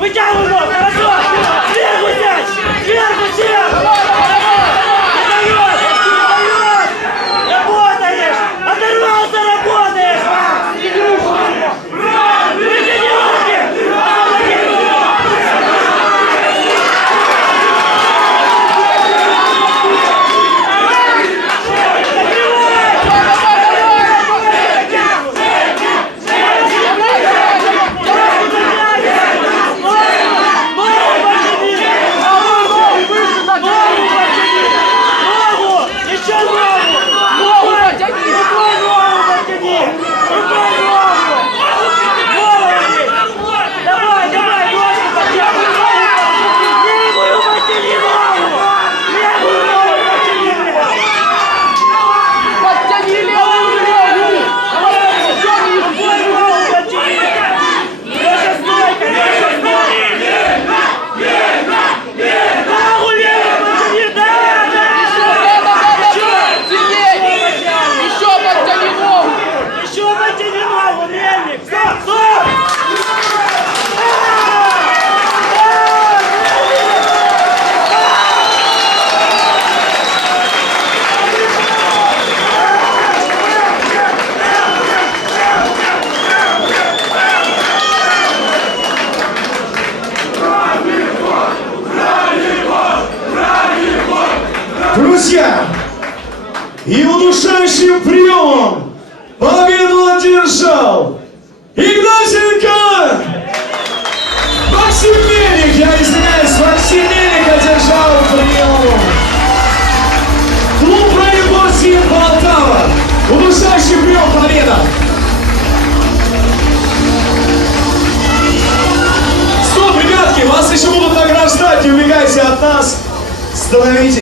回家了，我，快。Thank you. Друзья, и удушающим приемом победу одержал Игнатенко! Максим Мельник, я извиняюсь, Максим Мельник одержал прием. Клуб Райборский Полтава. Удушающий прием победа. Стоп, ребятки, вас еще будут награждать, не убегайте от нас. Становитесь.